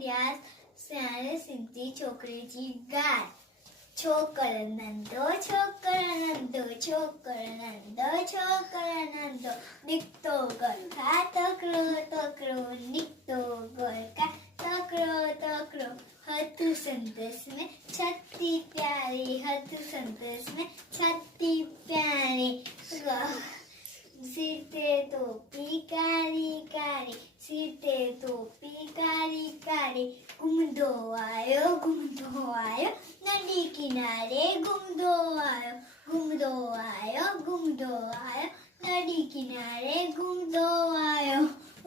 Dash स्याणे सिद्धी छोकरीची गाय. छोकर नंदो छोकर नंदो निघतो गरखा तक्रो निघतो गरखा तक्रो हतु संतस में छत्ती प्यारी हतु संतस में छत्ती प्यारी. सीते टोपी कारी सीते टोपी कारी घूमदो आयो नदी किनारे घूमदो आयो नदी किनारे घूमदो आयो.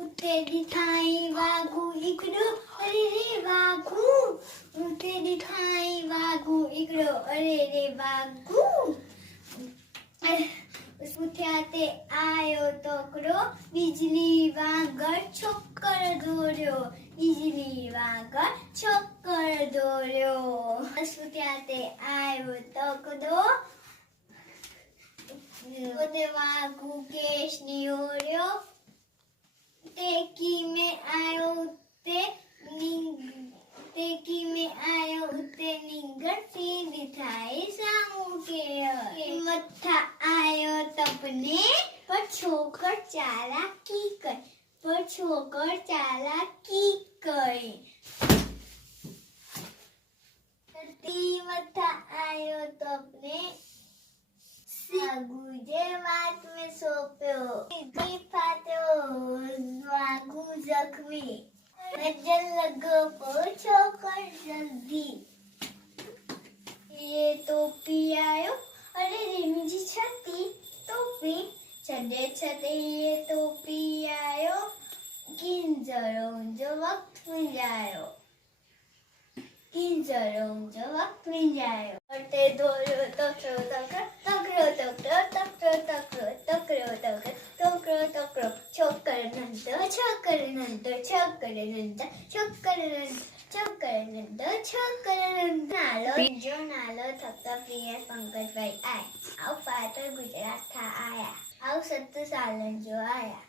उते दिखाई वागू इकड़ो अरे रे वागू उते दिखाई वागू इकड़ो अरे रे वागू. उठ्याते आयो तोकरो बिजली वागर छोकर दौड़्यो बिजली वागर छोकर दौड़्यो. उठ्याते आयो तोकरो उते वागू केश नियोड़्यो टेकी में आयो उते निंगर सीधी थाई सामू के मत्था आयो तपने पर छोकर चालाकी कर मत्था आयो तपने गुजे वाट में सोप्यो वागू जख्मी नजर लगो छोकर जल्दी. ये टोपी आयो अरे रिमजी छती टोपी छते ये टोपी आयो किंजरो जो वक्त में जायो अटे दौड़ो तकरो छोकर नंदो नालो थकता प्रिया पंकज भाई आए आओ पात्र गुजरात था आया आओ 7 सालन जो आया.